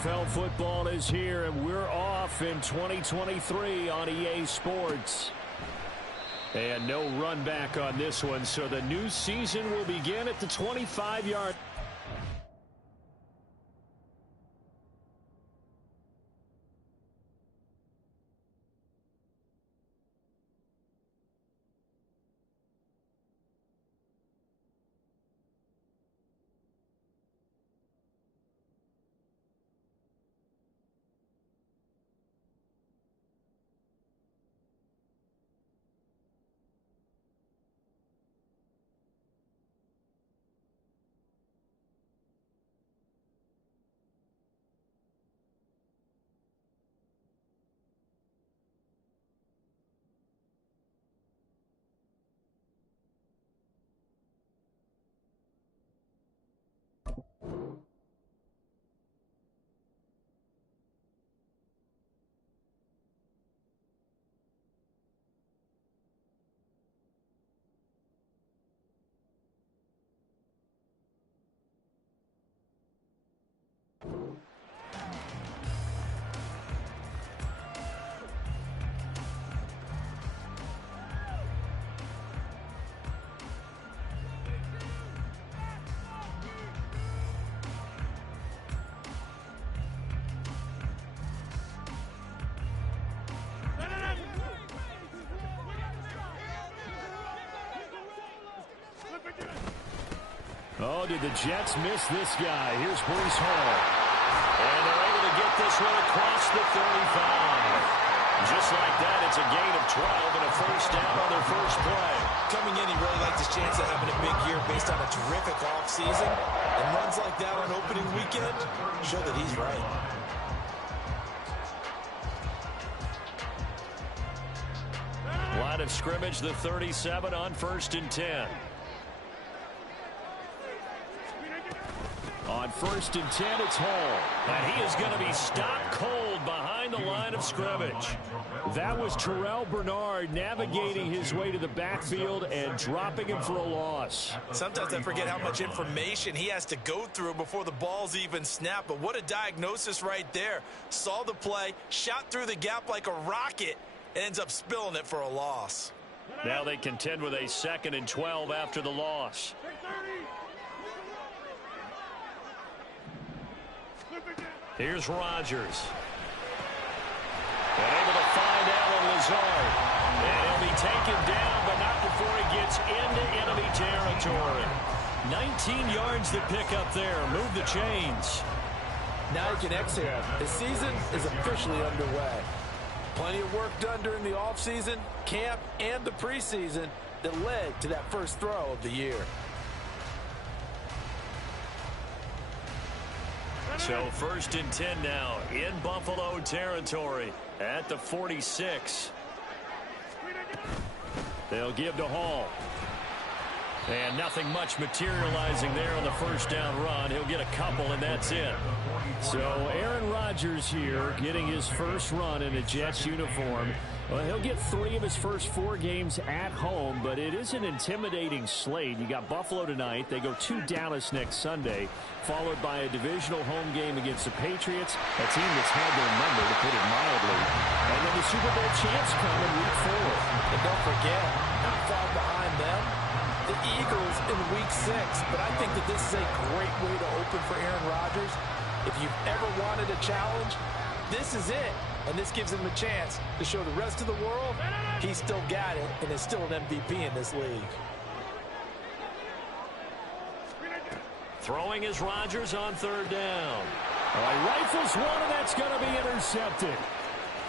NFL football is here, and we're off in 2023 on EA Sports. And no run back on this one, so the new season will begin at the 25-yard. Oh, did the Jets miss this guy? Here's Breece Hall. And they're able to get this one across the 35. Just like that, it's a gain of 12 and a first down on their first play. Coming in, he really liked his chance of having a big year based on a terrific offseason. And runs like that on opening weekend show that he's right. Line of scrimmage, the 37 on 1st and 10. On 1st and 10, it's Hall. And he is going to be stopped cold behind the line of scrimmage. That was Terrell Bernard navigating his way to the backfield and dropping him for a loss. Sometimes I forget how much information he has to go through before the ball's even snapped. But what a diagnosis right there. Saw the play, shot through the gap like a rocket, and ends up spilling it for a loss. Now they contend with a 2nd and 12 after the loss. Here's Rodgers. And able to find Allen Lazard. And he'll be taken down, but not before he gets into enemy territory. 19 yards to pick up there. Move the chains. Now he can exhale. The season is officially underway. Plenty of work done during the offseason, camp, and the preseason that led to that first throw of the year. So 1st and 10 now in Buffalo territory at the 46. They'll give to Hall. And nothing much materializing there on the first down run. He'll get a couple, and that's it. So Aaron Rodgers here getting his first run in a Jets uniform. Well, he'll get 3 of his first 4 games at home, but it is an intimidating slate. You got Buffalo tonight. They go to Dallas next Sunday, followed by a divisional home game against the Patriots, a team that's had their number, to put it mildly. And then the Super Bowl champs come in week 4. And don't forget, not far behind them, the Eagles in week 6. But I think that this is a great way to open for Aaron Rodgers. If you've ever wanted a challenge, this is it. And this gives him a chance to show the rest of the world he's still got it and is still an MVP in this league. Throwing is Rodgers on 3rd down. He rifles one, and that's going to be intercepted.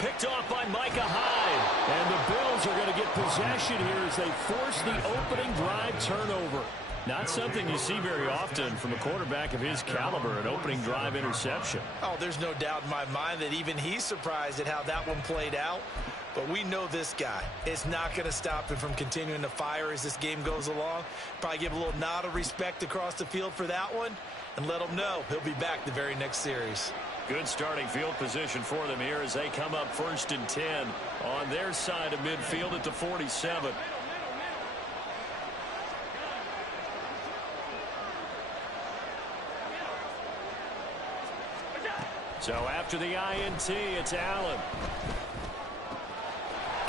Picked off by Micah Hyde. And the Bills are going to get possession here as they force the opening drive turnover. Not something you see very often from a quarterback of his caliber, an opening drive interception. Oh, there's no doubt in my mind that even he's surprised at how that one played out. But we know this guy is not going to stop him from continuing to fire as this game goes along. Probably give a little nod of respect across the field for that one and let him know he'll be back the very next series. Good starting field position for them here as they come up 1st and 10 on their side of midfield at the 47. So after the INT, it's Allen.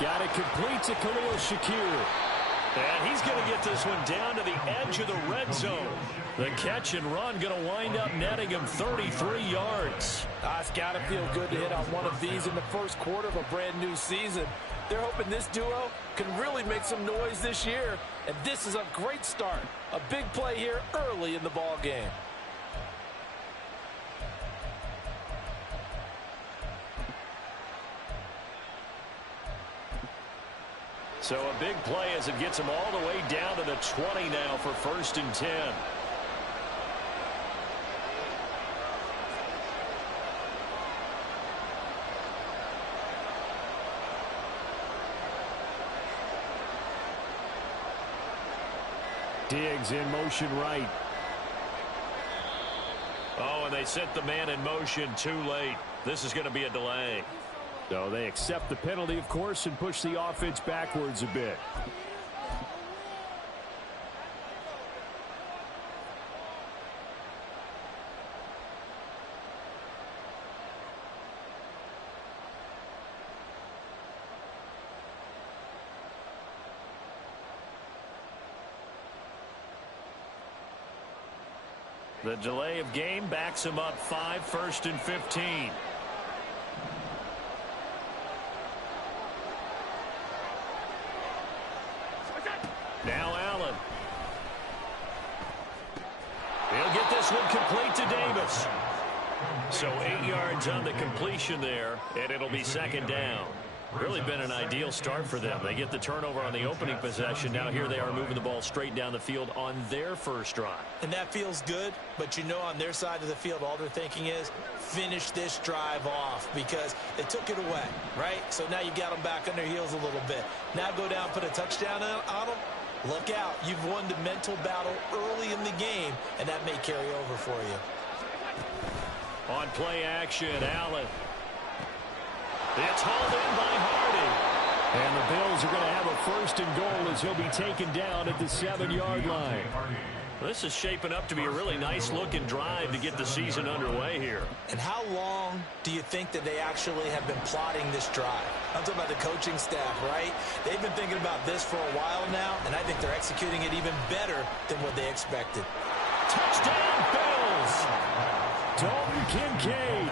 Got it complete to Khalil Shakir. And he's going to get this one down to the edge of the red zone. The catch and run going to wind up netting him 33 yards. It's got to feel good to hit on one of these in the first quarter of a brand new season. They're hoping this duo can really make some noise this year. And this is a great start. A big play here early in the ball game. So a big play as it gets him all the way down to the 20 now for 1st and 10. Diggs in motion right. Oh, and they sent the man in motion too late. This is going to be a delay. So they accept the penalty, of course, and push the offense backwards a bit. The delay of game backs him up 5, 1st and 15. Now Allen. He'll get this one complete to Davis. So 8 yards on the completion there, and it'll be 2nd down. Really been an ideal start for them. They get the turnover on the opening possession. Now here they are moving the ball straight down the field on their first drive. And that feels good, but you know on their side of the field all they're thinking is finish this drive off because they took it away, right? So now you got them back on their heels a little bit. Now go down, put a touchdown on them. Look out. You've won the mental battle early in the game, and that may carry over for you. On play action, Allen. It's hauled in by Hardy. And the Bills are going to have a 1st and goal as he'll be taken down at the 7-yard line. This is shaping up to be a really nice-looking drive to get the season underway here. And how long do you think that they actually have been plotting this drive? I'm talking about the coaching staff, right? They've been thinking about this for a while now, and I think they're executing it even better than what they expected. Touchdown, Bills! Dalton Kincaid,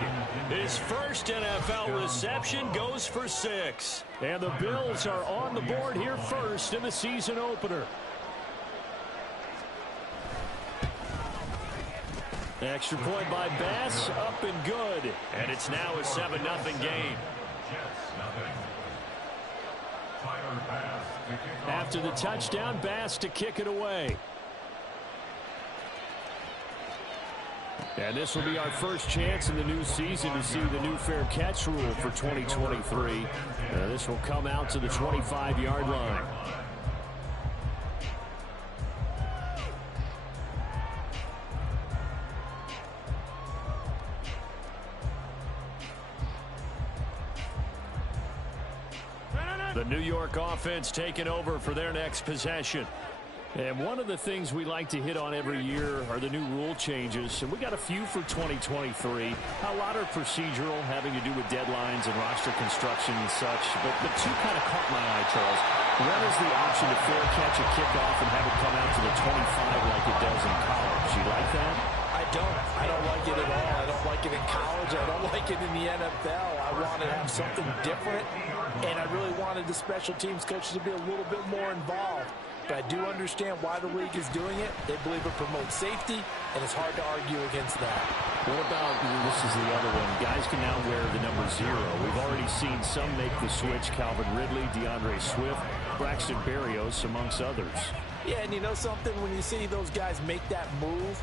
his first NFL reception goes for 6. And the Bills are on the board here first in the season opener. Extra point by Bass, up and good. And it's now a 7-0 game. After the touchdown, Bass to kick it away. And this will be our first chance in the new season to see the new fair catch rule for 2023. This will come out to the 25-yard line. The New York offense taking over for their next possession. And one of the things we like to hit on every year are the new rule changes. And we got a few for 2023. A lot are procedural, having to do with deadlines and roster construction and such. But two kind of caught my eye, Charles. One is the option to fair catch a kickoff and have it come out to the 25 like it does in college. You like that? I don't like it at all. I don't like it in college. I don't like it in the NFL. I want to have something different. And I really wanted the special teams coaches to be a little bit more involved. But I do understand why the league is doing it. They believe it promotes safety, and it's hard to argue against that. What about, this is the other one, guys can now wear the number 0. We've already seen some make the switch, Calvin Ridley, DeAndre Swift, Braxton Berrios, amongst others. Yeah, and you know something? When you see those guys make that move,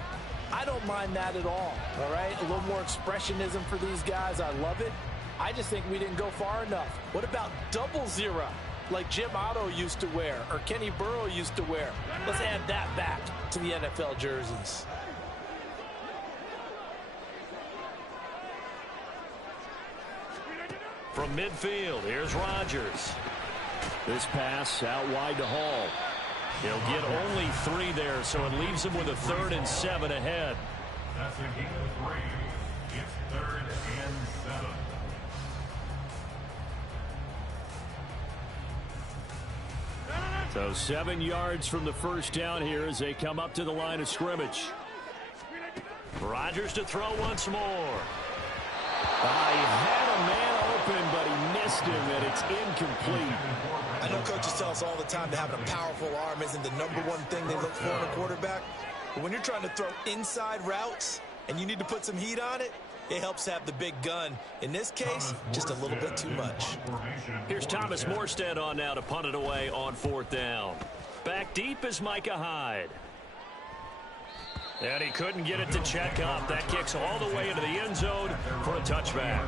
I don't mind that at all right? A little more expressionism for these guys. I love it. I just think we didn't go far enough. What about 00? Like Jim Otto used to wear or Kenny Burrow used to wear. Let's add that back to the NFL jerseys. From midfield, here's Rodgers. This pass out wide to Hall. He'll get only 3 there, so it leaves him with a 3rd and 7 ahead. That's the game of 3. It's 3rd and So 7 yards from the first down here as they come up to the line of scrimmage. Rodgers to throw once more. He had a man open, but he missed him, and it's incomplete. I know coaches tell us all the time that having a powerful arm isn't the #1 thing they look for in a quarterback. But when you're trying to throw inside routes and you need to put some heat on it, it helps have the big gun. In this case, just a little bit too much. Here's Thomas Morstead on now to punt it away on 4th down. Back deep is Micah Hyde. And he couldn't get it to check up. That kicks all the way into the end zone for a touchback.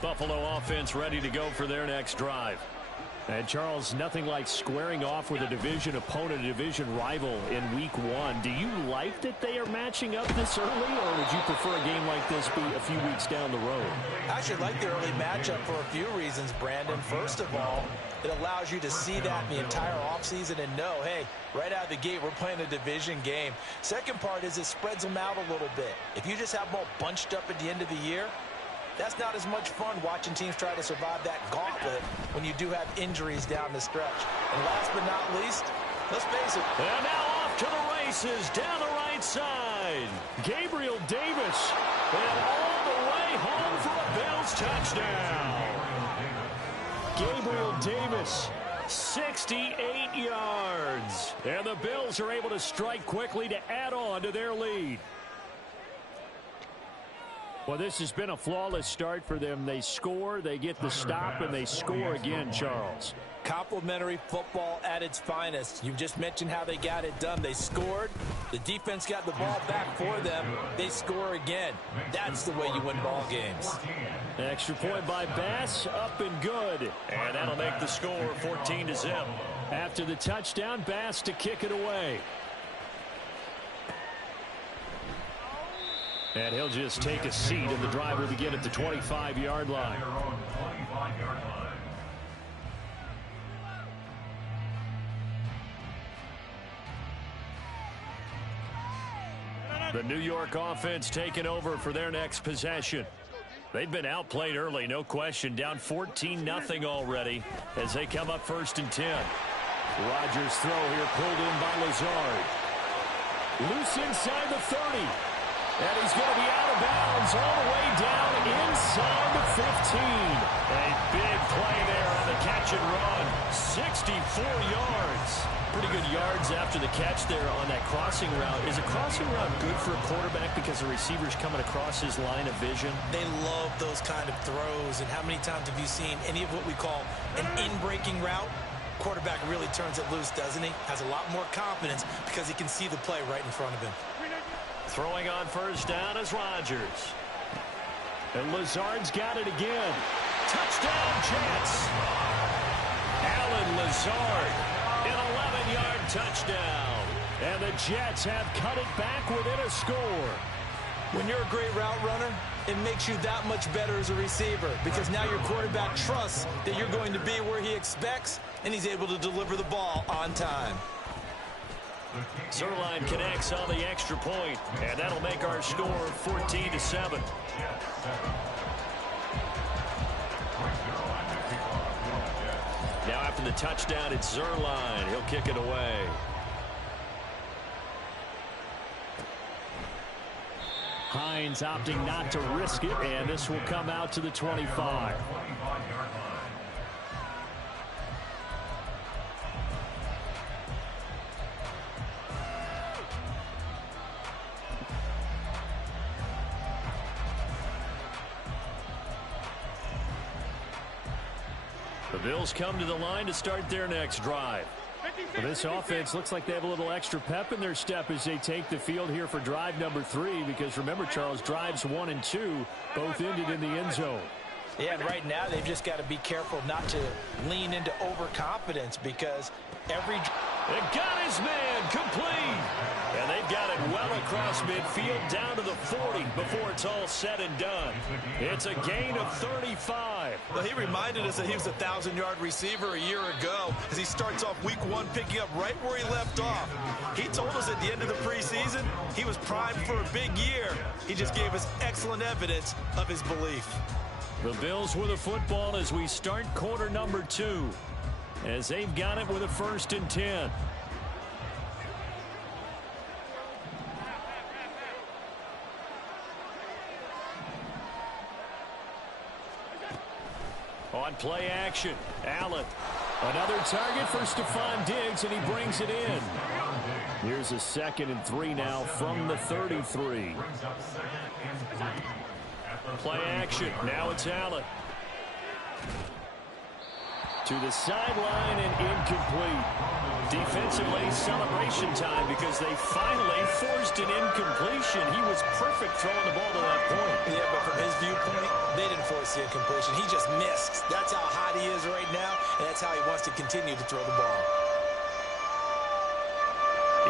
Buffalo offense ready to go for their next drive. And, Charles, nothing like squaring off with a division opponent, a division rival in Week 1. Do you like that they are matching up this early, or would you prefer a game like this be a few weeks down the road? I actually like the early matchup for a few reasons, Brandon. First of all, it allows you to see that the entire offseason and know, hey, right out of the gate, we're playing a division game. Second part is it spreads them out a little bit. If you just have them all bunched up at the end of the year, that's not as much fun watching teams try to survive that gauntlet when you do have injuries down the stretch. And last but not least, let's face it. And now off to the races down the right side. Gabriel Davis. And all the way home for a Bills touchdown. Gabriel Davis, 68 yards. And the Bills are able to strike quickly to add on to their lead. Well, this has been a flawless start for them. They score, they get the stop, and they score again, Charles. Complimentary football at its finest. You just mentioned how they got it done. They scored. The defense got the ball back for them. They score again. That's the way you win ball games. An extra point by Bass, up and good. And that'll make the score 14-0. After the touchdown, Bass to kick it away. And he'll just take a seat, and the drive will begin at the 25-yard line. The New York offense taking over for their next possession. They've been outplayed early, no question. Down 14-0 already as they come up 1st and 10. Rodgers' throw here pulled in by Lazard. Loose inside the 30. And he's going to be out of bounds all the way down inside the 15. A big play there on the catch and run. 64 yards. Pretty good yards after the catch there on that crossing route. Is a crossing route good for a quarterback because the receiver's coming across his line of vision? They love those kind of throws. And how many times have you seen any of what we call an in-breaking route? Quarterback really turns it loose, doesn't he? Has a lot more confidence because he can see the play right in front of him. Throwing on 1st down is Rodgers. And Lazard's got it again. Touchdown, Jets. Alan Lazard, an 11-yard touchdown. And the Jets have cut it back within a score. When you're a great route runner, it makes you that much better as a receiver because now your quarterback trusts that you're going to be where he expects, and he's able to deliver the ball on time. Zuerlein connects on the extra point, and that'll make our score 14-7. Now after the touchdown, it's Zuerlein. He'll kick it away. Hines opting not to risk it, and this will come out to the 25. The Bills come to the line to start their next drive. Well, this offense looks like they have a little extra pep in their step as they take the field here for drive number 3 because remember, Charles, drives 1 and 2 both ended in the end zone. Yeah, and right now they've just got to be careful not to lean into overconfidence because every It got his man complete. And they've got it well across midfield down to the 40 before it's all said and done. It's a gain of 35. Well, he reminded us that he was a 1,000-yard receiver a year ago as he starts off week 1 picking up right where he left off. He told us at the end of the preseason he was primed for a big year. He just gave us excellent evidence of his belief. The Bills with a football as we start quarter number 2. As they've got it with a 1st and 10. On play action, Allen. Another target for Stephon Diggs, and he brings it in. Here's a 2nd and 3 now from the 33. Play action, now it's Allen. To the sideline and incomplete. Defensively, celebration time because they finally forced an incompletion. He was perfect throwing the ball to that point. Yeah, but from his viewpoint, they didn't force the incompletion. He just missed. That's how hot he is right now, and that's how he wants to continue to throw the ball.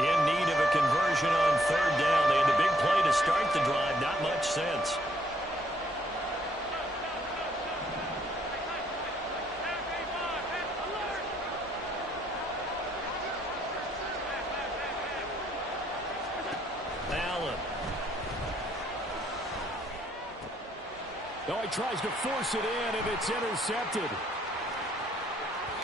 In need of a conversion on 3rd down. They had the big play to start the drive. Not much sense. Oh, he tries to force it in, and it's intercepted.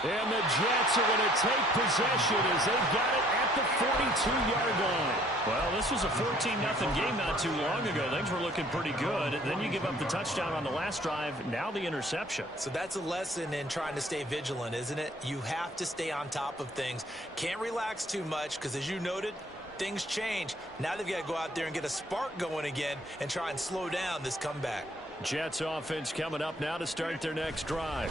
And the Jets are going to take possession as they've got it at the 42-yard line. Well, this was a 14-0 game not too long ago. Things were looking pretty good. Then you give up the touchdown on the last drive. Now the interception. So that's a lesson in trying to stay vigilant, isn't it? You have to stay on top of things. Can't relax too much because, as you noted, things change. Now they've got to go out there and get a spark going again and try and slow down this comeback. Jets offense coming up now to start their next drive.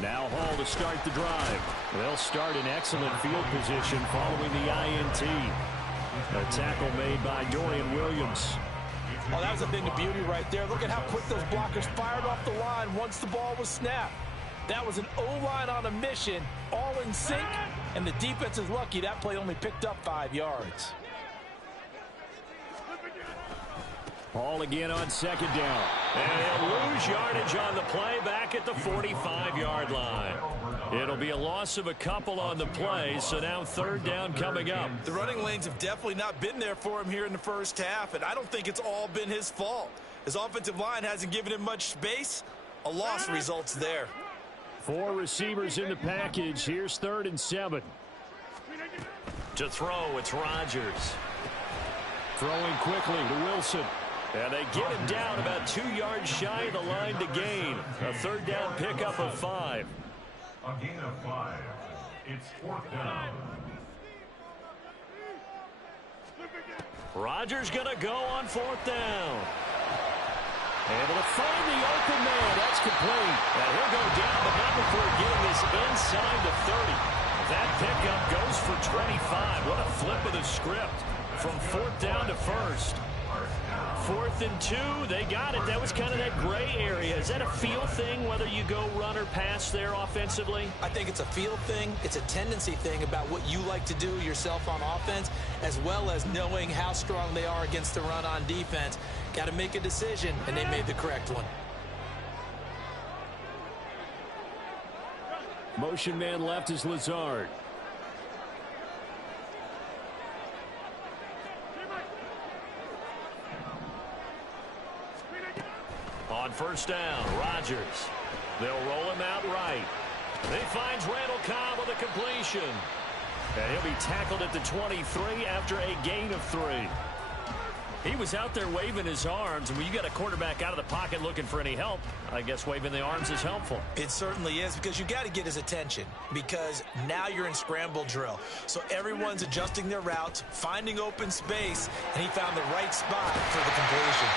Now Hall to start the drive. They'll start in excellent field position following the INT. A tackle made by Dorian Williams. Oh, that was a thing of beauty right there. Look at how quick those blockers fired off the line once the ball was snapped. That was an O-line on a mission, all in sync, and the defense is lucky that play only picked up 5 yards. Hall again on 2nd down. And he'll lose yardage on the play back at the 45-yard line. It'll be a loss of a couple on the play, so now 3rd down coming up. The running lanes have definitely not been there for him here in the first half, and I don't think it's all been his fault. His offensive line hasn't given him much space. A loss results there. 4 receivers in the package. Here's 3rd and 7. To throw, it's Rodgers. Throwing quickly to Wilson. And they get him down about 2 yards shy of the line to gain. A 3rd down pickup of 5. A gain of 5. It's 4th down. Rodgers going to go on 4th down. Able to find the open man. That's complete. And he'll go down, but not before getting this inside the 30. That pickup goes for 25. What a flip of the script from 4th down to 1st. 4th and 2, they got it. That was kind of that gray area. Is that a feel thing, whether you go run or pass there offensively? I think it's a feel thing. It's a tendency thing about what you like to do yourself on offense, as well as knowing how strong they are against the run on defense. Got to make a decision, and they made the correct one. Motion man left is Lazard. On 1st down, Rodgers. They'll roll him out right. He finds Randall Cobb with a completion. And he'll be tackled at the 23 after a gain of 3. He was out there waving his arms, and when you got a quarterback out of the pocket looking for any help, I guess waving the arms is helpful. It certainly is, because you got to get his attention, because now you're in scramble drill. So everyone's adjusting their routes, finding open space, and he found the right spot for the completion.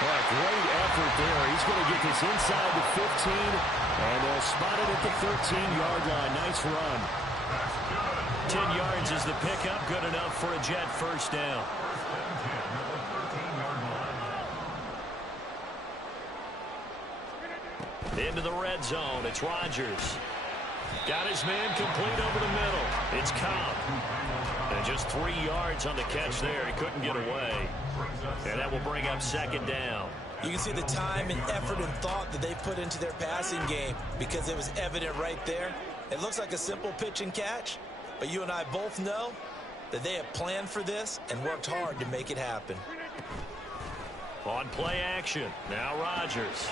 Well, great effort there. He's going to get this inside the 15, and they'll spot it at the 13-yard line. Nice run. 10 yards is the pickup. Good enough for a Jet 1st down. Into the red zone. It's Rodgers. Got his man complete over the middle. It's Cobb. And just 3 yards on the catch there. He couldn't get away. And that will bring up second down. You can see the time and effort and thought that they put into their passing game because it was evident right there. It looks like a simple pitch and catch, but you and I both know that they have planned for this and worked hard to make it happen. On play action, now Rodgers.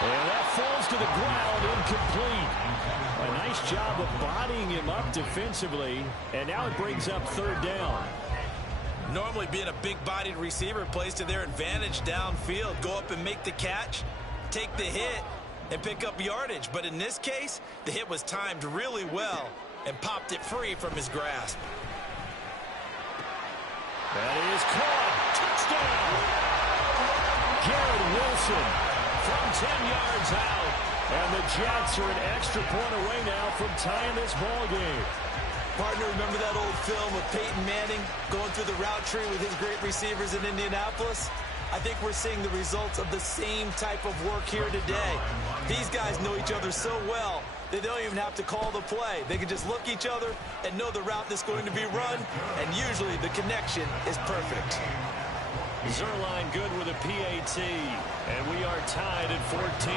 And that falls to the ground, incomplete. A nice job of bodying him up defensively, and now it brings up third down. Normally being a big-bodied receiver plays to their advantage downfield. Go up and make the catch, take the hit, and pick up yardage. But in this case, the hit was timed really well and popped it free from his grasp. That is caught. Touchdown! Garrett Wilson from 10 yards out. And the Jets are an extra point away now from tying this ball game. Partner, remember that old film of Peyton Manning going through the route tree with his great receivers in Indianapolis? I think we're seeing the results of the same type of work here today. These guys know each other so well that they don't even have to call the play. They can just look each other and know the route that's going to be run, and usually the connection is perfect. Zuerlein good with a PAT, and we are tied at 14.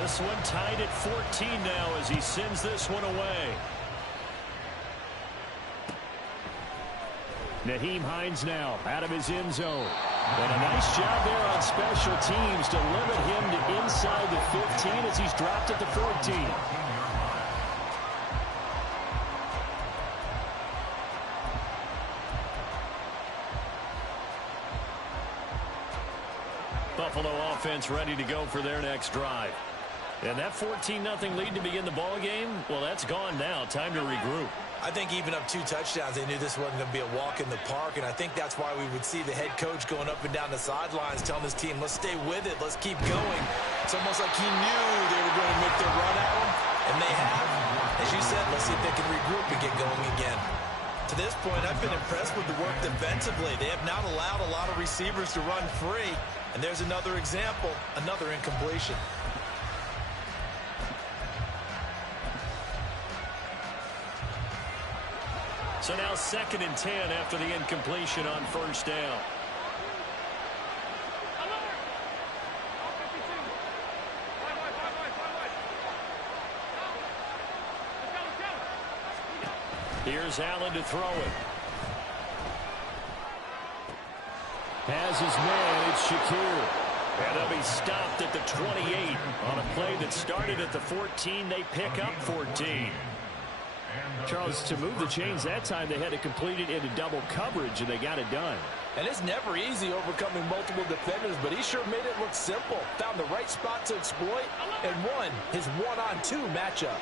This one tied at 14 now as he sends this one away. Nyheim Hines now out of his end zone. And a nice job there on special teams to limit him to inside the 15 as he's dropped at the 14. Buffalo offense ready to go for their next drive. And that 14-0 lead to begin the ball game, well, that's gone now. Time to regroup. I think even up 2 touchdowns, they knew this wasn't going to be a walk in the park, and I think that's why we would see the head coach going up and down the sidelines telling his team, let's stay with it, let's keep going. It's almost like he knew they were going to make their run at him, and they have. As you said, let's see if they can regroup and get going again. To this point, I've been impressed with the work defensively. They have not allowed a lot of receivers to run free, and there's another example, another incompletion. So now 2nd and 10 after the incompletion on first down. Here's Allen to throw it. Has his man, it's Shakir. And he'll be stopped at the 28 on a play that started at the 14. They pick up 14. Charles, to move the chains that time, they had to complete it into double coverage, and they got it done. And it's never easy overcoming multiple defenders, but he sure made it look simple. Found the right spot to exploit and won his 1-on-2 matchup.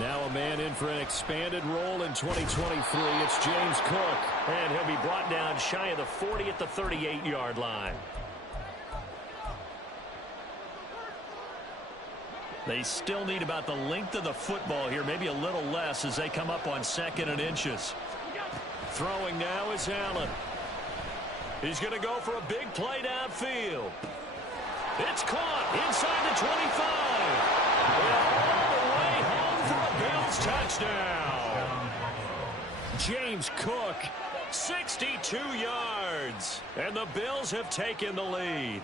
Now a man in for an expanded role in 2023. It's James Cook, and he'll be brought down shy of the 40 at the 38-yard line. They still need about the length of the football here, maybe a little less as they come up on 2nd and inches. Throwing now is Allen. He's going to go for a big play downfield. It's caught inside the 25. And all the way home for a Bills touchdown. James Cook, 62 yards. And the Bills have taken the lead.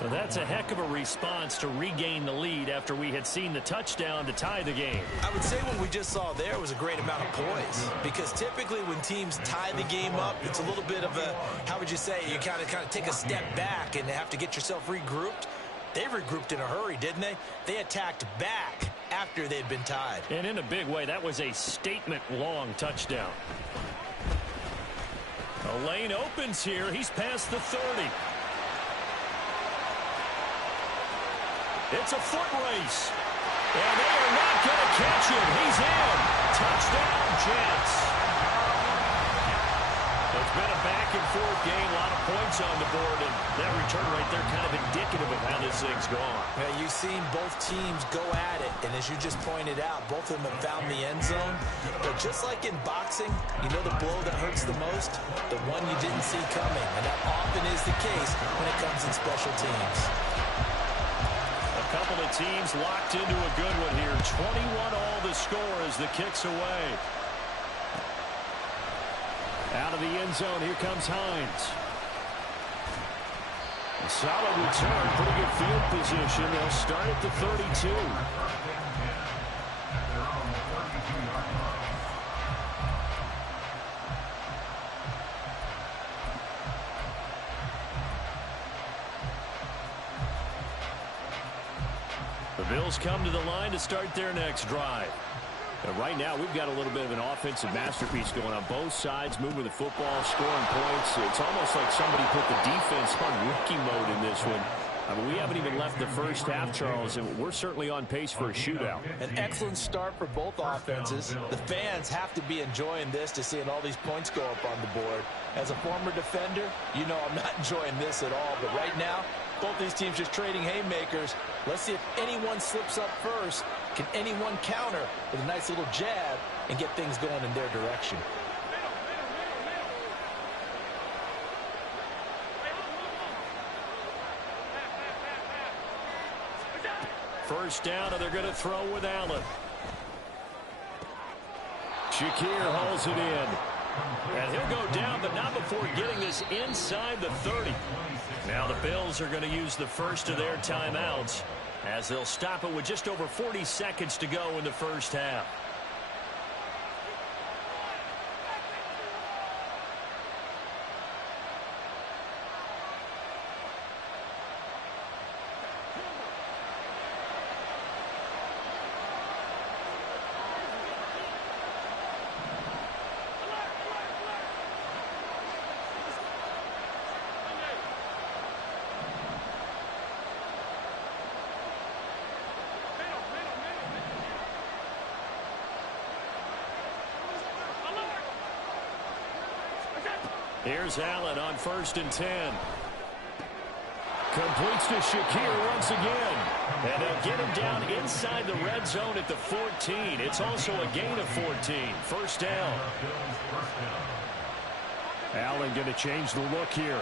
So that's a heck of a response to regain the lead after we had seen the touchdown to tie the game. I would say what we just saw there was a great amount of poise, because typically when teams tie the game up, it's a little bit of a, how would you say, you kind of take a step back and have to get yourself regrouped. They regrouped in a hurry, didn't they? They attacked back after they'd been tied. And in a big way, that was a statement-long touchdown. The lane opens here. He's past the 30. It's a foot race. And they are not going to catch him. He's in. Touchdown, Jets. It's been a back back and forth game, a lot of points on the board, and that return right there kind of indicative of how this thing's gone. Yeah, you've seen both teams go at it, and as you just pointed out, both of them have found the end zone. But just like in boxing, you know the blow that hurts the most? The one you didn't see coming, and that often is the case when it comes in special teams. A couple of teams locked into a good one here. 21 all the score as the kick's away. Out of the end zone, here comes Hines. A solid return, pretty good field position. They'll start at the 32. The Bills come to the line to start their next drive. And right now, we've got a little bit of an offensive masterpiece going on both sides, moving the football, scoring points. It's almost like somebody put the defense on rookie mode in this one. I mean, we haven't even left the first half, Charles, and we're certainly on pace for a shootout. An excellent start for both offenses. The fans have to be enjoying this to seeing all these points go up on the board. As a former defender, you know I'm not enjoying this at all. But right now, both these teams just trading haymakers. Let's see if anyone slips up first. Can anyone counter with a nice little jab and get things going in their direction? First down, and they're going to throw with Allen. Shakir holds it in. And he'll go down, but not before getting this inside the 30. Now the Bills are going to use the first of their timeouts as they'll stop it with just over 40 seconds to go in the first half. Here's Allen on 1st and 10. Completes to Shakir once again. And they'll get him down inside the red zone at the 14. It's also a gain of 14. First down. Allen going to change the look here.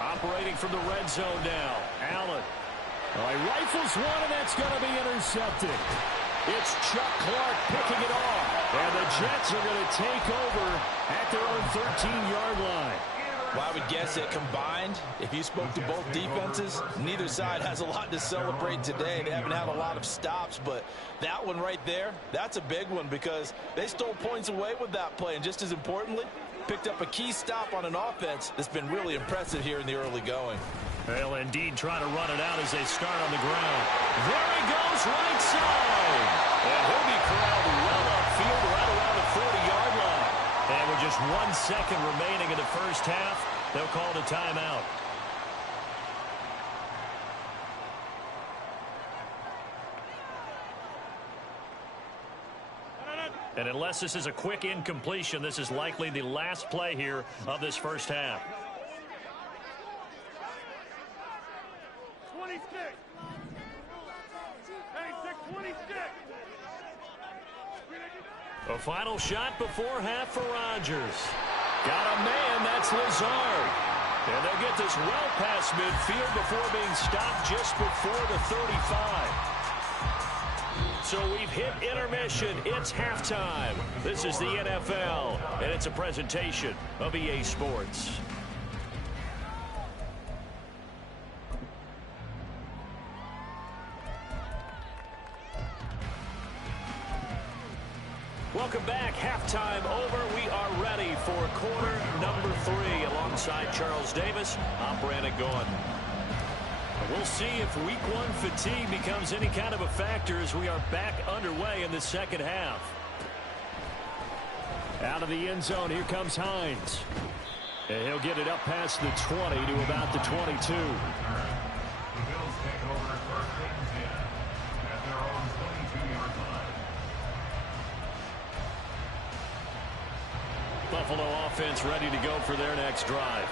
Operating from the red zone now. Allen. Well, he rifles one, and that's going to be intercepted. It's Chuck Clark picking it off. And the Jets are going to take over at their own 13-yard line. Well, I would guess that combined, if you spoke to both defenses, neither side has a lot to celebrate today. They haven't had a lot of stops, but that one right there, that's a big one because they stole points away with that play. And just as importantly, picked up a key stop on an offense that's been really impressive here in the early going. They'll indeed try to run it out as they start on the ground. There he goes, right side. And he'll be corralled well upfield right around the 40-yard line. And with just 1 second remaining in the first half, they'll call it a timeout. And unless this is a quick incompletion, this is likely the last play here of this first half. 26. Hey, 626. A final shot before half for Rodgers. Got a man, that's Lazard. And they'll get this well past midfield before being stopped just before the 35. So we've hit intermission. It's halftime. This is the NFL, and it's a presentation of EA Sports. Welcome back. Halftime over. We are ready for quarter number 3 alongside Charles Davis. I'm Brandon Gaudin. We'll see if week 1 fatigue becomes any kind of a factor as we are back underway in the second half. Out of the end zone, here comes Hines. And he'll get it up past the 20 to about the 22. Buffalo offense ready to go for their next drive.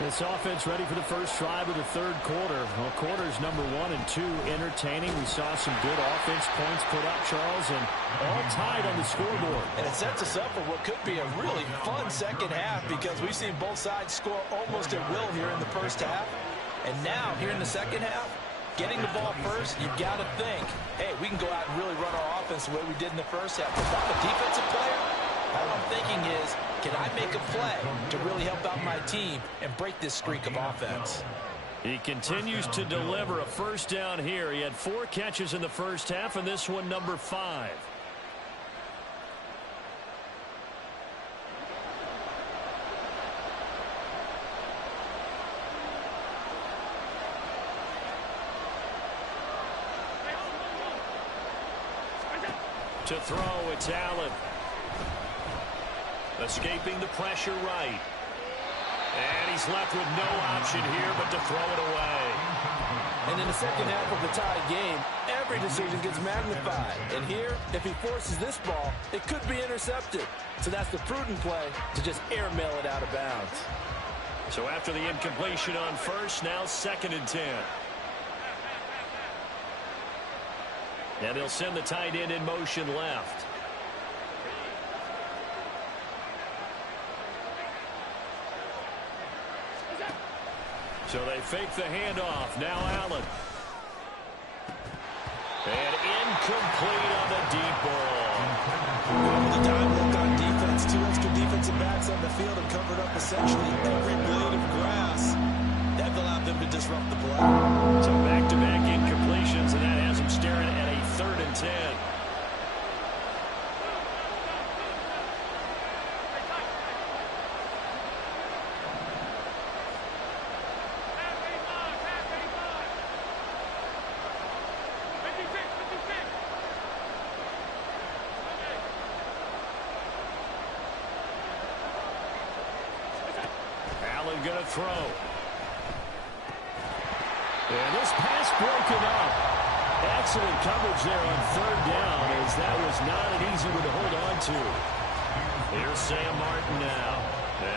This offense ready for the first drive of the third quarter. Well, quarters number 1 and 2 entertaining. We saw some good offense points put up, Charles, and all tied on the scoreboard. And it sets us up for what could be a really fun second half because we've seen both sides score almost at will here in the first half. And now, here in the second half, getting the ball first, you've got to think, hey, we can go out and really run our offense the way we did in the first half. If I'm a defensive player, all I'm thinking is, can I make a play to really help out my team and break this streak of offense? He continues to deliver a first down here. He had 4 catches in the first half, and this one number 5. To throw, it's Allen. Escaping the pressure right. And he's left with no option here but to throw it away. And in the second half of the tied game, every decision gets magnified. And here, if he forces this ball, it could be intercepted. So that's the prudent play to just airmail it out of bounds. So after the incompletion on first, now 2nd and 10. And they'll send the tight end in motion left. So they fake the handoff. Now Allen. And incomplete on the deep ball. With a dime look on defense, 2 extra defensive backs on the field and covered up essentially every blade of grass. That allowed them to disrupt the play. So back-to-back incompletions, and that has them staring at a 3rd and 10. Allen going to throw. And this pass broken up. Excellent coverage there on 3rd down, as that was not an easy one to hold on to. Here's Sam Martin now,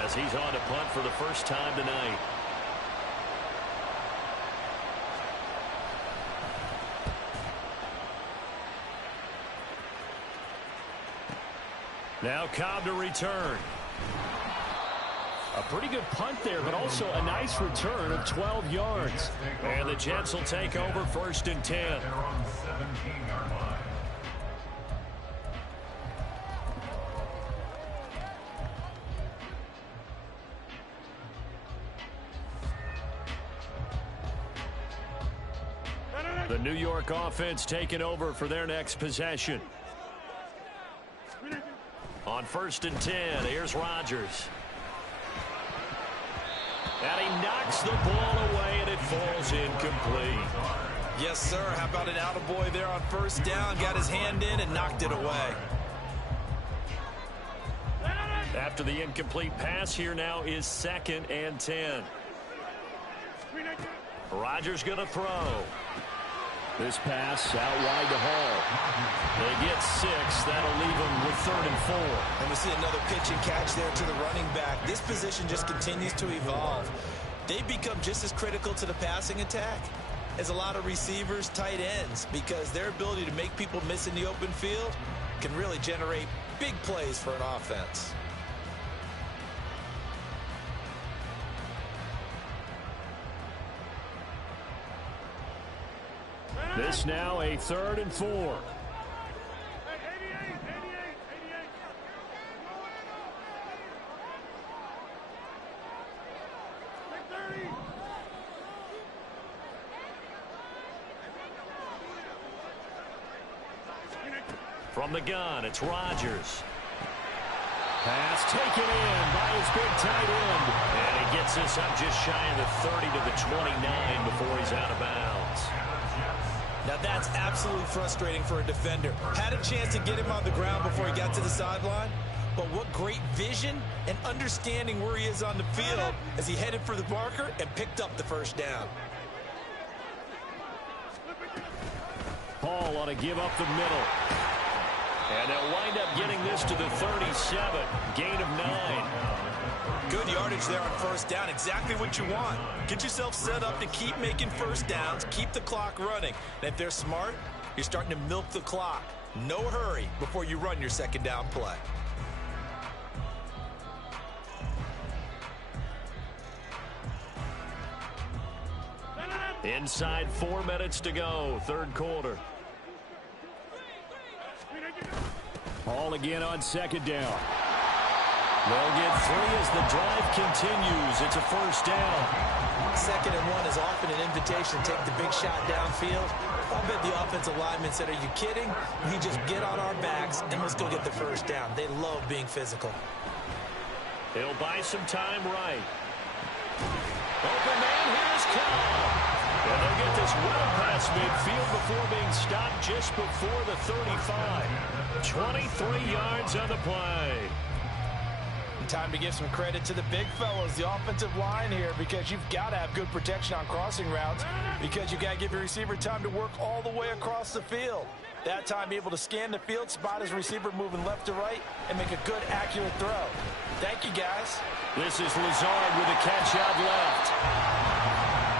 as he's on to punt for the first time tonight. Now Cobb to return. A pretty good punt there, but also a nice return of 12 yards. And the Jets will take over 1st and 10. They're on the 17-yard line. The New York offense taking over for their next possession. On 1st and 10, here's Rodgers. And he knocks the ball away, and it falls incomplete. Yes, sir. How about an attaboy there on 1st down? Got his hand in and knocked it away. After the incomplete pass, here now is 2nd and 10. Rodgers going to throw. This pass out wide to Hall. They get 6. That'll leave them with 3rd and 4. And we see another pitch and catch there to the running back. This position just continues to evolve. They become just as critical to the passing attack as a lot of receivers, tight ends, because their ability to make people miss in the open field can really generate big plays for an offense. This now a 3rd and 4. From the gun, it's Rodgers. Pass taken in by his big tight end. And he gets this up just shy of the 30 to the 29 before he's out of bounds. Now that's absolutely frustrating for a defender. Had a chance to get him on the ground before he got to the sideline, but what great vision and understanding where he is on the field as he headed for the marker and picked up the 1st down. Paul ought to give up the middle. And they'll wind up getting this to the 37. Gain of 9. Good yardage there on first down. Exactly what you want. Get yourself set up to keep making first downs, keep the clock running. And if they're smart, you're starting to milk the clock. No hurry before you run your second down play. Inside 4 minutes to go, third quarter. Ball again on second down. They'll get 3 as the drive continues. It's a first down. 2nd and 1 is often an invitation to take the big shot downfield. I bet the offensive lineman said, are you kidding? We just get on our backs and let's go get the first down. They love being physical. He'll buy some time right. Open man, here's Cobb. And they'll get this well past midfield before being stopped just before the 35. 23 yards on the play. And time to give some credit to the big fellas, the offensive line here, because you've got to have good protection on crossing routes, because you've got to give your receiver time to work all the way across the field. That time, be able to scan the field, spot his receiver moving left to right, and make a good, accurate throw. Thank you, guys. This is Lazard with a catch out left.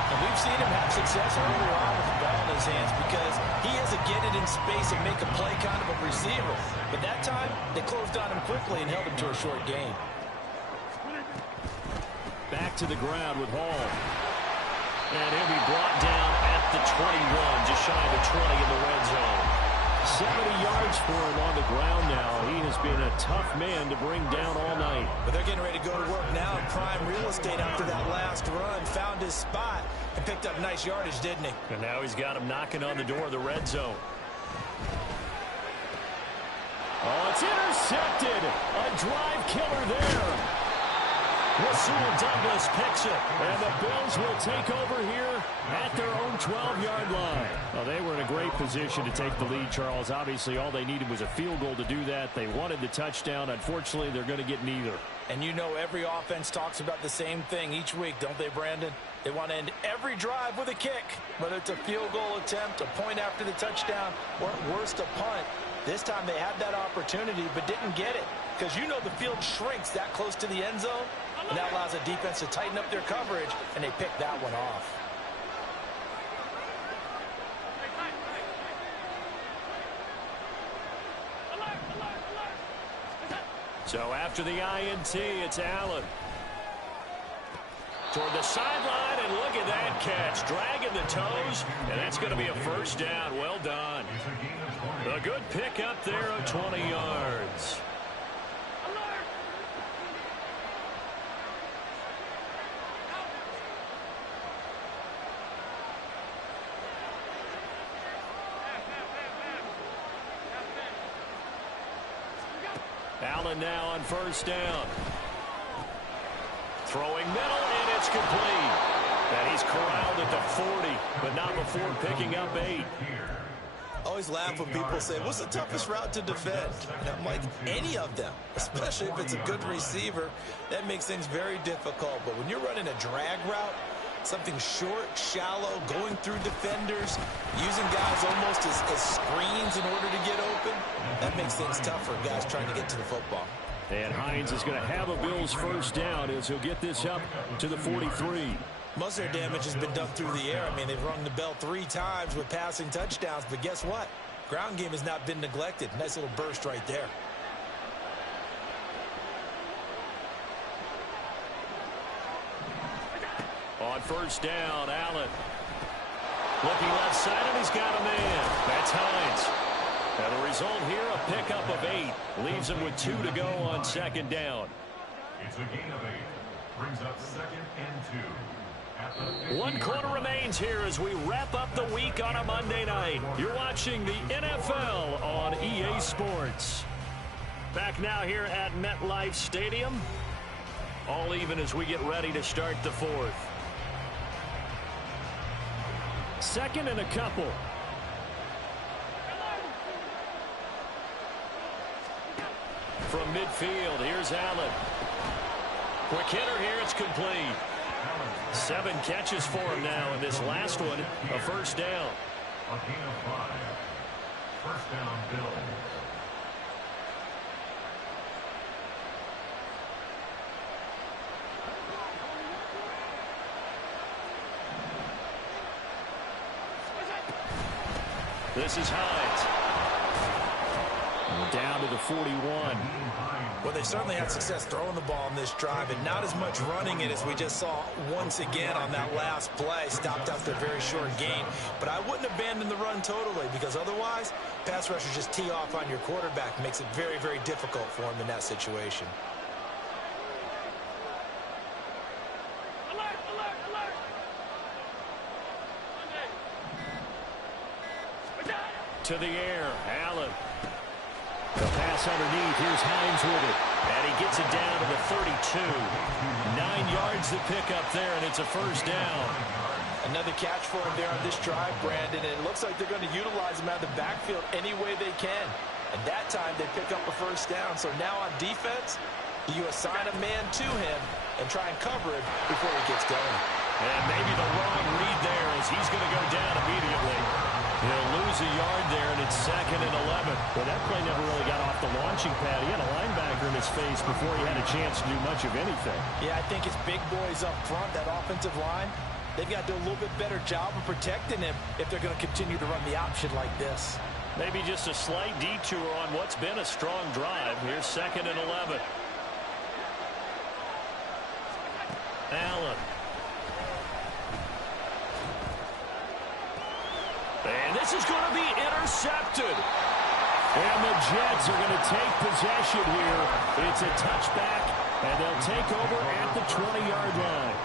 And we've seen him have success earlier on with the ball in his hands because he has to get it in space and make a play kind of a receiver. But that time, they closed on him quickly and held him to a short gain. Back to the ground with Hall. And he'll be brought down at the 21, just shy of the 20 in the red zone. 70 yards for him on the ground now. He has been a tough man to bring down all night. But they're getting ready to go to work now in prime real estate after that last run. Found his spot and picked up nice yardage, didn't he? And now he's got him knocking on the door of the red zone. Oh, it's intercepted. A drive killer there. Rasul Douglas picks it, and the Bills will take over here at their own 12-yard line. Well, they were in a great position to take the lead, Charles. Obviously, all they needed was a field goal to do that. They wanted the touchdown. Unfortunately, they're going to get neither. And you know every offense talks about the same thing each week, don't they, Brandon? They want to end every drive with a kick, whether it's a field goal attempt, a point after the touchdown, or at worst, a punt. This time they had that opportunity but didn't get it because you know the field shrinks that close to the end zone, and that allows the defense to tighten up their coverage, and they picked that one off. So after the INT, it's Allen. Toward the sideline, and look at that catch. Dragging the toes, and that's going to be a first down. Well done. A good pick up there of 20 yards. Allen now on first down. Throwing middle, and it's complete. And he's corralled at the 40, but not before picking up 8. I always laugh when people say, what's the toughest route to defend? And I'm like, any of them, especially if it's a good receiver. That makes things very difficult. But when you're running a drag route, something short, shallow, going through defenders, using guys almost as screens in order to get open, that makes things tough for guys trying to get to the football. And Hines is going to have a Bills first down as he'll get this up to the 43. Most of their damage has been done through the air. I mean, they've rung the bell 3 times with passing touchdowns, but guess what? Ground game has not been neglected. Nice little burst right there. On first down, Allen. Looking left side, and he's got a man. That's Hines. And the result here, a pickup of 8. Leaves him with 2 to go on second down. It's a gain of 8. Brings up 2nd and 2. 1 quarter remains here as we wrap up the week on a Monday night. You're watching the NFL on EA Sports. Back now here at MetLife Stadium. All even as we get ready to start the 4th. 2nd and a couple. From midfield, here's Allen. Quick hitter here, it's complete. 7 catches for him now, and this last one, a first down. A gain of 5. First down, Bills. This is Hines. Down to the 41. Well, they certainly had success throwing the ball on this drive, and not as much running it as we just saw once again on that last play. Stopped after a very short gain. But I wouldn't abandon the run totally, because otherwise, pass rushers just tee off on your quarterback. Makes it very, very difficult for him in that situation. To the air, Allen. The pass underneath. Here's Hines with it. And he gets it down to the 32. 9 yards to pick up there, and it's a first down. Another catch for him there on this drive, Brandon. And it looks like they're going to utilize him out of the backfield any way they can. And that time they pick up a first down. So now on defense, you assign a man to him and try and cover it before he gets going. And maybe the wrong read there as he's going to go down immediately. He'll lose a yard there, and it's 2nd and 11. Well, that play never really got off the launching pad. He had a linebacker in his face before he had a chance to do much of anything. Yeah, I think it's big boys up front, that offensive line. They've got to do a little bit better job of protecting him if they're going to continue to run the option like this. Maybe just a slight detour on what's been a strong drive. Here's 2nd and 11. Allen. And this is going to be intercepted. And the Jets are going to take possession here. It's a touchback, and they'll take over at the 20-yard line.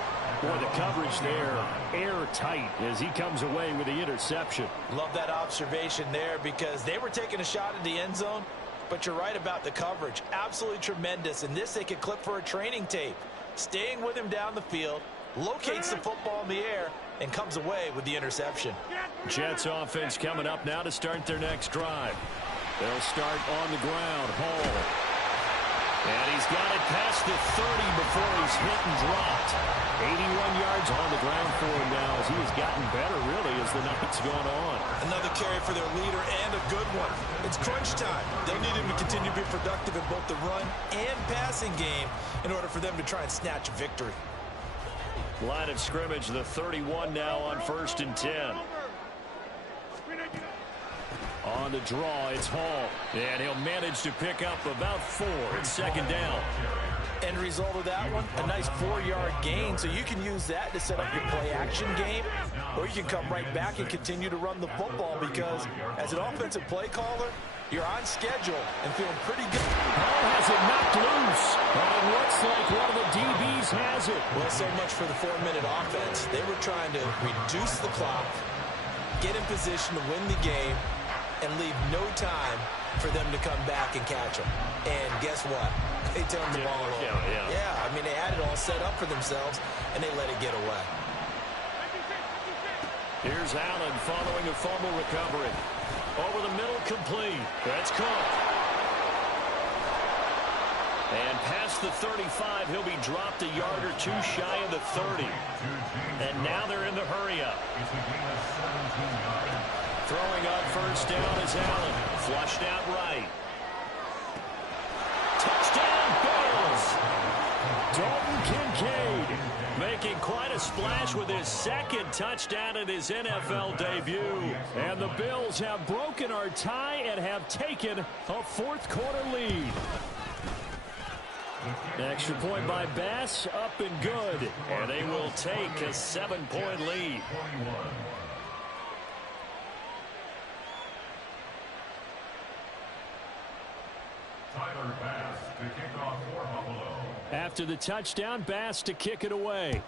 Boy, the coverage there, airtight as he comes away with the interception. Love that observation there, because they were taking a shot at the end zone, but you're right about the coverage. Absolutely tremendous. And this they could clip for a training tape. Staying with him down the field, locates the football in the air, and comes away with the interception. Jets offense coming up now to start their next drive. They'll start on the ground. Hall. And he's got it past the 30 before he's hit and dropped. 81 yards on the ground for him now as he has gotten better, really, as the night's gone on. Another carry for their leader, and a good one. It's crunch time. They'll need him to continue to be productive in both the run and passing game in order for them to try and snatch a victory. Line of scrimmage, the 31 now on 1st and 10. On the draw, it's Hall. And he'll manage to pick up about 4. It's 2nd down. End result of that one, a nice 4-yard gain. So you can use that to set up your play-action game, or you can come right back and continue to run the football, because as an offensive play caller, you're on schedule and feeling pretty good. Hall has it knocked loose. And it looks like one of the DBs has it. Well, so much for the 4-minute offense. They were trying to reduce the clock, get in position to win the game, and leave no time for them to come back and catch them. And guess what? They turned the ball over. Yeah, I mean, they had it all set up for themselves, and they let it get away. Here's Allen following a fumble recovery. Over the middle, complete. That's Cook. And past the 35, he'll be dropped a yard or two shy of the 30. And now they're in the hurry-up. Throwing on 1st down is Allen. Flushed out right. Touchdown, Bills! Dalton Kincaid making quite a splash with his 2nd touchdown in his NFL debut. And the Bills have broken our tie and have taken a 4th quarter lead. Extra point by Bass, up and good. And they will take a 7-point lead. Tyler Bass to kick off for Buffalo. After the touchdown, Bass to kick it away.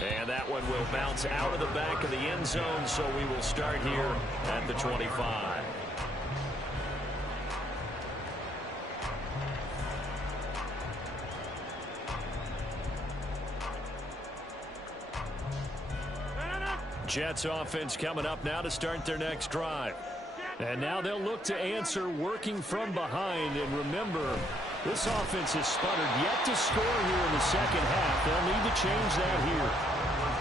And that one will bounce out of the back of the end zone, so we will start here at the 25. Jets offense coming up now to start their next drive. And now they'll look to answer working from behind. And remember, this offense has sputtered yet to score here in the 2nd half. They'll need to change that here.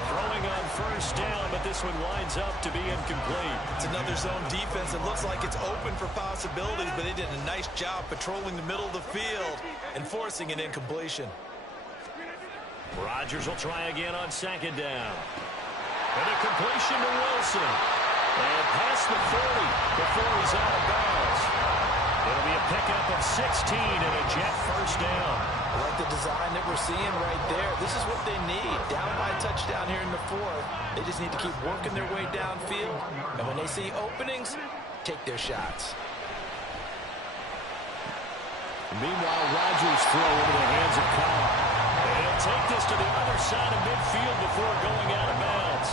Throwing on 1st down, but this one winds up to be incomplete. It's another zone defense. It looks like it's open for possibilities, but they did a nice job patrolling the middle of the field and forcing an incompletion. Rodgers will try again on 2nd down. And a completion to Wilson. And past the 40 before he's out of bounds. It'll be a pickup of 16 and a Jet first down. I like the design that we're seeing right there. This is what they need. Down by a touchdown here in the fourth. They just need to keep working their way downfield. And when they see openings, take their shots. Meanwhile, Rodgers throw into the hands of Cobb. And he'll take this to the other side of midfield before going out of bounds.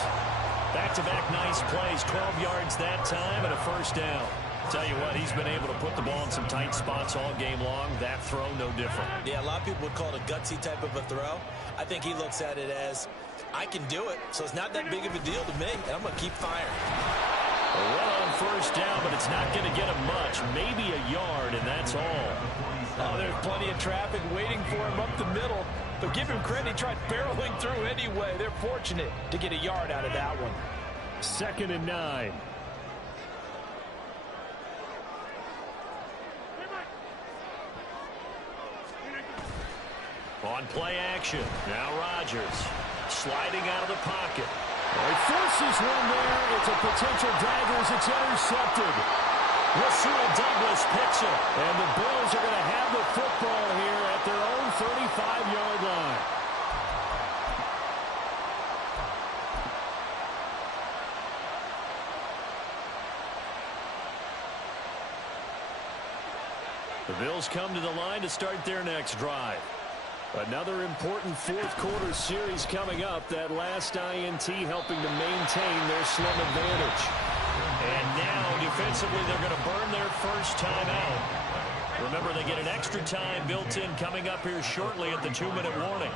Back-to-back nice plays, 12 yards that time and a first down. Tell you what, he's been able to put the ball in some tight spots all game long. That throw, no different. Yeah, a lot of people would call it a gutsy type of a throw. I think he looks at it as, I can do it, so it's not that big of a deal to me, and I'm going to keep firing. A run on first down, but it's not going to get him much. Maybe a yard, and that's all. Oh, there's plenty of traffic waiting for him up the middle. But give him credit, he tried barreling through anyway. They're fortunate to get a yard out of that one. 2nd and 9. On play action. Now Rodgers sliding out of the pocket. He forces one there. It's a potential dagger as it's intercepted. Rasul Douglas picks it. And the Bills are going to have the football here at their own 35-yard line. The Bills come to the line to start their next drive. Another important fourth-quarter series coming up. That last INT helping to maintain their slim advantage. And now, defensively, they're going to burn their first time out. Remember, they get an extra time built in coming up here shortly at the 2-minute warning.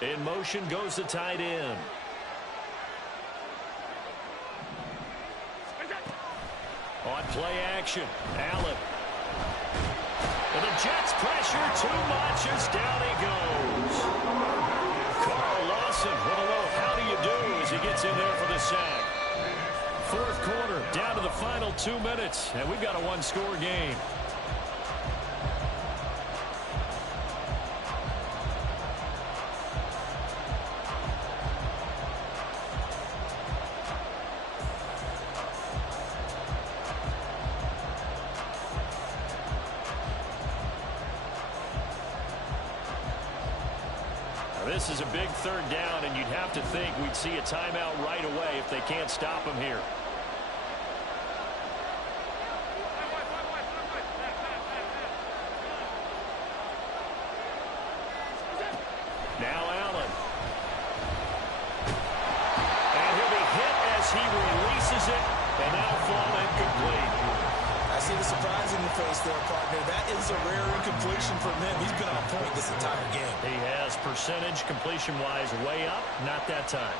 In motion goes the tight end. On play action, Allen. And the Jets pressure too much as down he goes. Carl Lawson with a little how do you do as he gets in there for the sack. Fourth quarter, down to the final 2 minutes, and we've got a one-score game. This is a big third down, and you'd have to think we'd see a timeout right away if they can't stop him here. Now Allen. And he'll be hit as he releases it, and that'll fall incomplete. I see the surprise in your face there, partner. That is a rare incompletion from him. He's been on point this entire game. He has percentage completion-wise way up, not that time.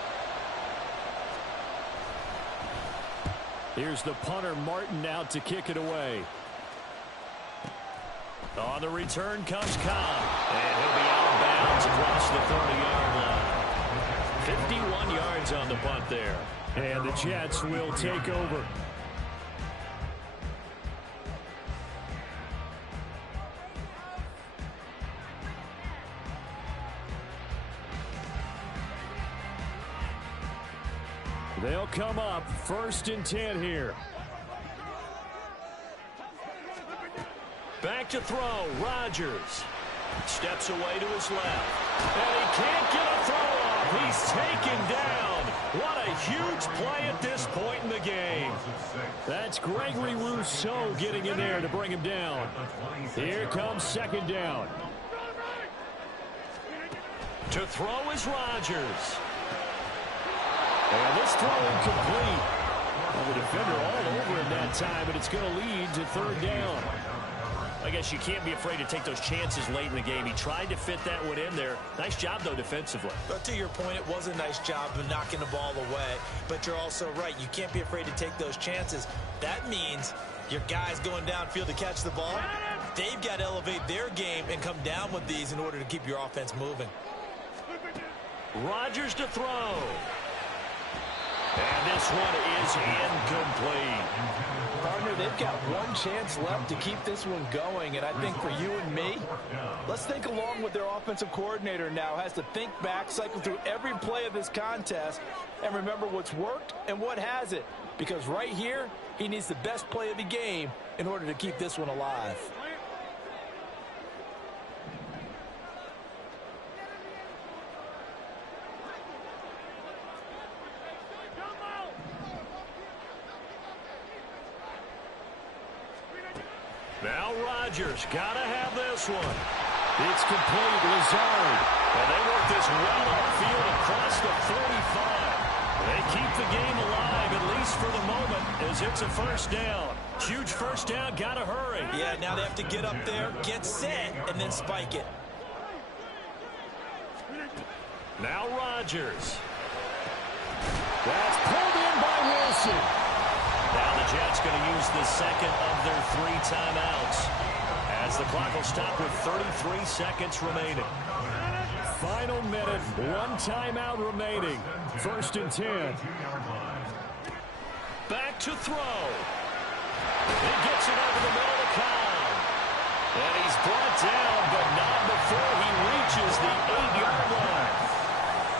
Here's the punter, Martin, out to kick it away. On the return comes Cobb, and he'll be out of bounds across the 30-yard line. 51 yards on the punt there. And the Jets will take over. They'll come up 1st and 10 here. Back to throw, Rodgers. Steps away to his left. And he can't get a throw off. He's taken down. What a huge play at this point in the game. That's Gregory Rousseau getting in there to bring him down. Here comes 2nd down. To throw is Rodgers. And this throw incomplete. Well, the defender all over him that time, but it's going to lead to 3rd down. I guess you can't be afraid to take those chances late in the game. He tried to fit that one in there. Nice job, though, defensively. But to your point, it was a nice job of knocking the ball away. But you're also right. You can't be afraid to take those chances. That means your guys going downfield to catch the ball, they've got to elevate their game and come down with these in order to keep your offense moving. Rodgers to throw. And this one is incomplete. Partner, they've got one chance left to keep this one going, and I think for you and me, let's think along with their offensive coordinator now. Has to think back, cycle through every play of this contest, and remember what's worked and what hasn't. Because right here, he needs the best play of the game in order to keep this one alive. Now Rodgers got to have this one. It's complete. Lazard. And they work this well upfield across the 45. They keep the game alive, at least for the moment, as it's a first down. Huge first down. Got to hurry. Yeah, now they have to get up there, get set, and then spike it. Now Rodgers. That's pulled in by Wilson. Now the Jets going to use the second of their 3 timeouts as the clock will stop with 33 seconds remaining. Final minute, 1 timeout remaining. 1st and 10. Back to throw. He gets it over the middle of the Kyle. And he's brought down, but not before he reaches the 8-yard line.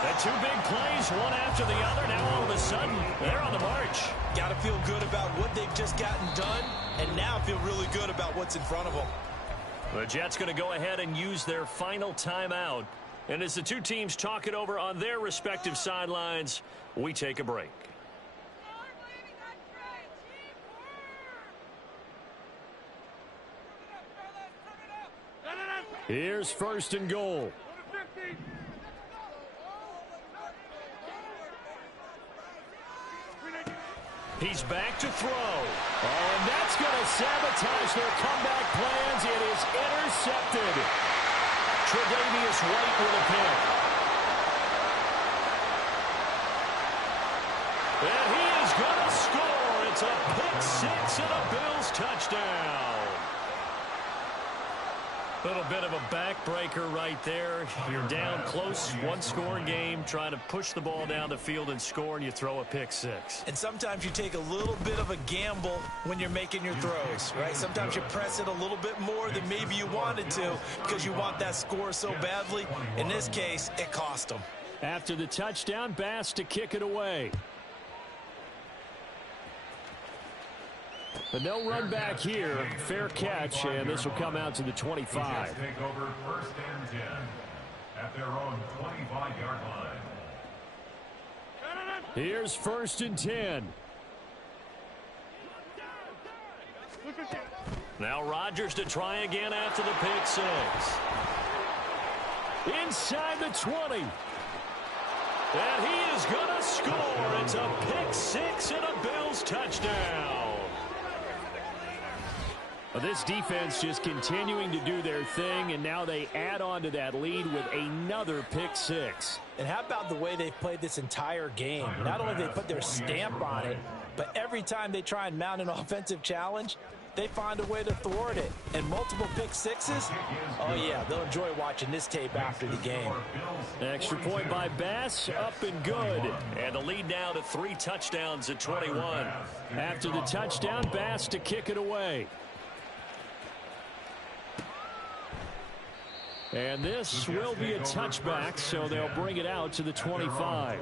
The 2 big plays, one after the other. Now all of a sudden, they're on the march. Got to feel good about what they've just gotten done, and now feel really good about what's in front of them. The Jets going to go ahead and use their final timeout. And as the 2 teams talk it over on their respective sidelines, we take a break. Here's 1st and goal. He's back to throw. Oh, and that's going to sabotage their comeback plans. It is intercepted. Tre'Davious White with a pick. And he is going to score. It's a pick 6 and a Bills touchdown. Little bit of a backbreaker right there. You're down close, 1-score game, trying to push the ball down the field and score, and you throw a pick 6. And sometimes you take a little bit of a gamble when you're making your throws, right? Sometimes you press it a little bit more than maybe you wanted to because you want that score so badly. In this case, it cost them. After the touchdown, Bass to kick it away. But no run back here. Fair catch, and this will come out to the 25. Take over 1st and 10 at their own 25-yard line. Here's 1st and 10. Now Rodgers to try again after the pick 6. Inside the 20. And he is going to score. It's a pick 6 and a Bills touchdown. This defense just continuing to do their thing, and now they add on to that lead with another pick 6. And how about the way they've played this entire game? Not only they put their stamp on it, but every time they try and mount an offensive challenge, they find a way to thwart it. And multiple pick 6s, oh yeah, they'll enjoy watching this tape after the game. Extra point by Bass, up and good. And the lead now to 3 touchdowns at 21. After the touchdown, Bass to kick it away. And this will be a touchback, so they'll bring it out to the 25.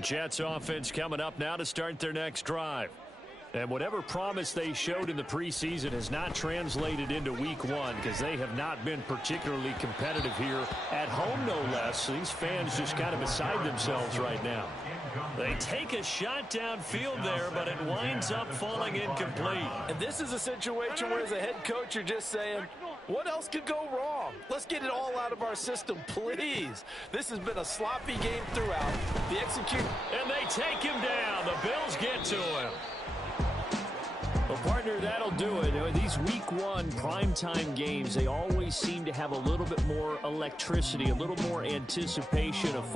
Jets offense coming up now to start their next drive. And whatever promise they showed in the preseason has not translated into week 1 because they have not been particularly competitive here at home, no less. So these fans just kind of beside themselves right now. They take a shot downfield there, but it winds up falling incomplete. And this is a situation where as a head coach you're just saying, what else could go wrong? Let's get it all out of our system, please. This has been a sloppy game throughout. The execute. And they take him down. The Bills get to him. Well, partner, that'll do it. These week 1 primetime games, they always seem to have a little bit more electricity, a little more anticipation of